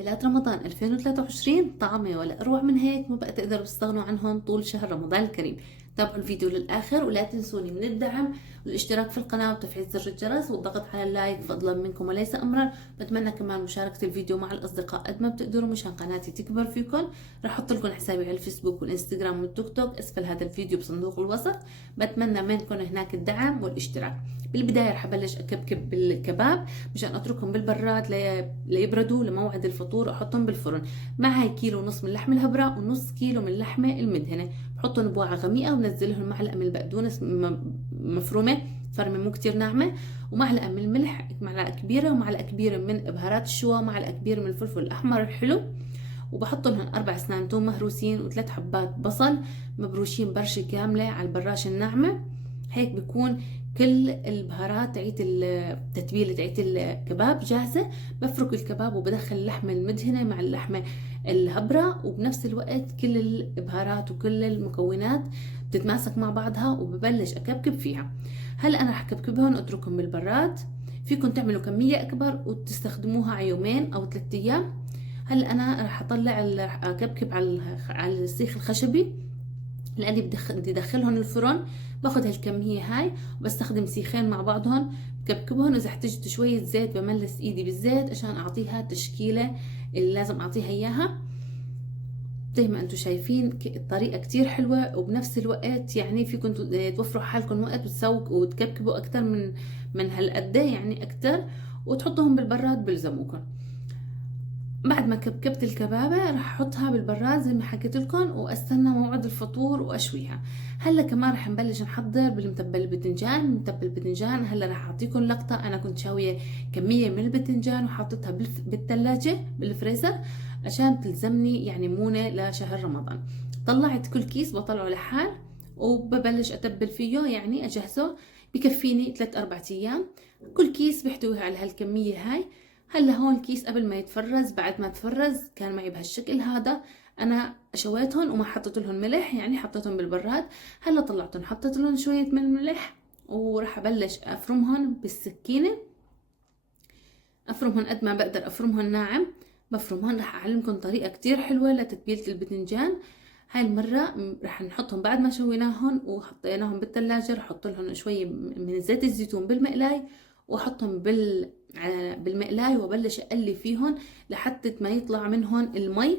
مقبلات رمضان 2023 طعمة ولا أروع من هيك، ما بقى تقدروا تستغنوا عنهم طول شهر رمضان الكريم. تابعوا الفيديو للآخر ولا تنسوني من الدعم والاشتراك في القناة وتفعيل زر الجرس والضغط على اللايك فضلا منكم وليس أمرا. بتمنى كمان مشاركة الفيديو مع الأصدقاء قد ما بتقدروا مشان قناتي تكبر فيكم. رح أحط لكم حسابي على الفيسبوك والإنستغرام والتيك توك أسفل هذا الفيديو بصندوق الوصف. بتمنى منكم هناك الدعم والاشتراك. بالبداية رح أبلش أكبكب بالكباب مشان أتركهم بالبراد ليبردوا لموعد الفطور وأحطهم بالفرن. معي كيلو ونص من اللحم الهبرة ونص كيلو من اللحمة المدهنة. بحطهم بوعاء غميقة ونزلهم معلقة من البقدونس مفرومة فرمة مو كتير ناعمة، ومعلقة من الملح معلقة كبيرة، ومعلقة كبيرة من بهارات الشوا، ومعلقة كبيرة من الفلفل الأحمر الحلو. وبحط لهم 4 أسنان توم مهروسين و3 حبات بصل مبروشين برشة كاملة على البراشة الناعمة. هيك بكون كل البهارات تاعت التتبيله تاعت الكباب جاهزه. بفرك الكباب وبدخل اللحمه المدهنه مع اللحمه الهبره، وبنفس الوقت كل البهارات وكل المكونات بتتماسك مع بعضها وببلش اكبكب فيها. هلا انا رح اكبكبهم واتركهم بالبراد. فيكم تعملوا كميه اكبر وتستخدموها على يومين او 3 ايام. هلا انا رح رح اكبكب على السيخ الخشبي لاني بدي ادخلهم الفرن. باخذ هالكميه هاي وبستخدم سيخين مع بعضهم بكبكبهم. اذا احتجت شويه زيت بملس ايدي بالزيت عشان اعطيها التشكيله اللي لازم اعطيها اياها. زي ما انتم شايفين الطريقه كتير حلوه، وبنفس الوقت يعني فيكم توفروا حالكم وقت وتسووا وتكبكبوا اكثر من هالقد يعني اكثر، وتحطوهم بالبراد بلزموكم. بعد ما كبكبت الكبابة رح احطها بالبراد زي ما حكيت لكم واستنى موعد الفطور واشويها. هلا كمان رح نبلش نحضر بالمتبل البتنجان. متبل البتنجان هلا رح اعطيكم لقطة. انا كنت شاوية كمية من البتنجان وحطيتها بالثلاجة بالفريزر عشان تلزمني يعني مونة لشهر رمضان. طلعت كل كيس بطلعه لحال وببلش اتبل فيه، يعني اجهزه بكفيني 3-4 ايام. كل كيس بيحتوي على هالكمية هاي. هلا هون الكيس قبل ما يتفرز، بعد ما تفرز كان معي بهالشكل هذا. انا شويتهم وما حطيت لهم ملح، يعني حطيتهم بالبراد. هلا طلعتهم حطيت لهم شويه من الملح وراح ابلش افرمهم بالسكينه. افرمهم قد ما بقدر افرمهم ناعم. بفرمهم. راح اعلمكم طريقه كتير حلوه لتتبيله البتنجان. هاي المره راح نحطهم بعد ما شويناهم وحطيناهم بالثلاجه. راح احط لهم شويه من زيت الزيتون بالمقلاي واحطهم بالمقلاي وبلش اقلي فيهم لحتى ما يطلع منهم المي،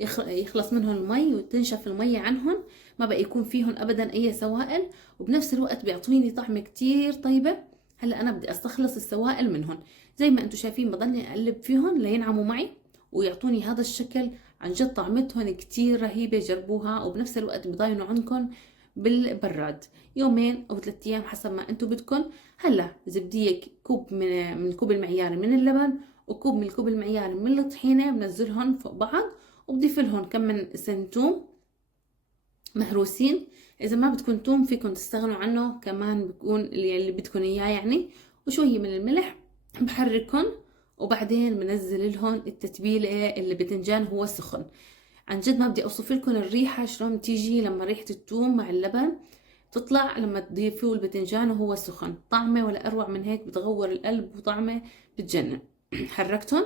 يخلص منهم المي وتنشف المي عنهم، ما بقى يكون فيهم ابدا اي سوائل، وبنفس الوقت بيعطوني طعمه كتير طيبه. هلا انا بدي استخلص السوائل منهم. زي ما انتم شايفين بضلني اقلب فيهم لينعموا معي ويعطوني هذا الشكل. عن جد طعمتهم كتير رهيبه، جربوها. وبنفس الوقت بضاينوا عندكم بالبراد يومين او 3 ايام حسب ما انتم بدكم. هلا اذا بدي كوب من الكوب المعياري من اللبن وكوب من الكوب المعياري من الطحينه بنزلهم فوق بعض وبضيف لهم كم من سن توم مهروسين. اذا ما بدكم توم فيكم تستغنوا عنه، كمان بيكون اللي بدكم اياه يعني. وشويه من الملح بحركهم وبعدين بنزل لهم التتبيله اللي بتنجان هو سخن. عن جد ما بدي اوصف لكم الريحه شلون تيجي لما ريحه الثوم مع اللبن تطلع لما تضيفوا البتنجان وهو سخن. طعمه ولا اروع من هيك، بتغور القلب وطعمه بتجنن. حركتهم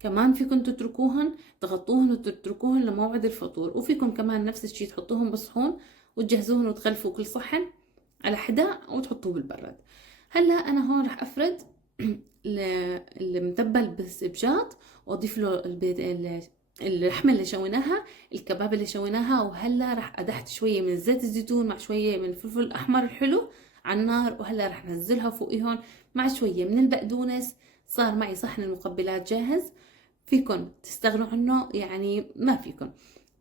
كمان فيكم تتركوهن تغطوهن وتتركوهن لموعد الفطور. وفيكم كمان نفس الشيء تحطوهم بصحون وتجهزوهن وتغلفوا كل صحن على حدا وتحطوه بالبراد. هلا انا هون رح افرد المتبل بالسبجاط واضيف له اللحمه اللي شويناها، الكباب اللي شويناها. وهلا رح ادحت شويه من زيت الزيتون مع شويه من الفلفل الاحمر الحلو على النار. وهلا رح نزلها فوقيهم مع شويه من البقدونس. صار معي صحن المقبلات جاهز. فيكن تستغنوا عنه، يعني ما فيكن.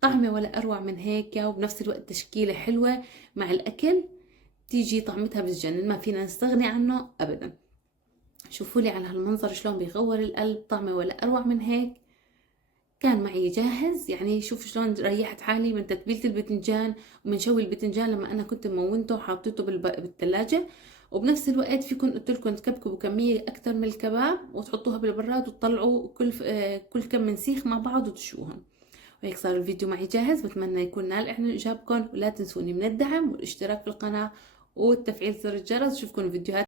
طعمه ولا اروع من هيك، وبنفس الوقت تشكيله حلوه مع الاكل تيجي طعمتها بتجنن، ما فينا نستغني عنه ابدا. شوفوا لي على هالمنظر شلون بيغور القلب. طعمه ولا اروع من هيك. كان معي جاهز، يعني شوف شلون ريحت حالي من تتبيله البتنجان ومن شوي البتنجان لما انا كنت مونته وحطيته بالثلاجه. وبنفس الوقت فيكم قلت لكم تكبكبوا كميه اكثر من الكباب وتحطوها بالبراد وتطلعوا كل كم من سيخ مع بعض وتشوهم. وهيك صار الفيديو معي جاهز. بتمنى يكون نال اعجابكم، ولا تنسوني من الدعم والاشتراك في القناه وتفعيل زر الجرس. اشوفكم فيديوهات